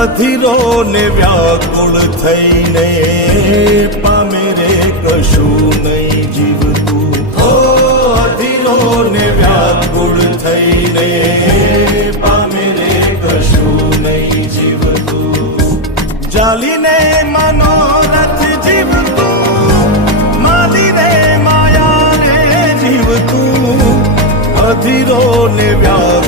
અધીરો ને વ્યાકુળ થઈને પામે રે કશું નહીં જીવતું. ઓ અધીરો ને વ્યાકુળ થઈને પામે રે કશું નહીં જીવતું. જાલીને મનોરથ જીવતું, માલીને માયા રે જીવતું. અધીરો ને વ્યાકુળ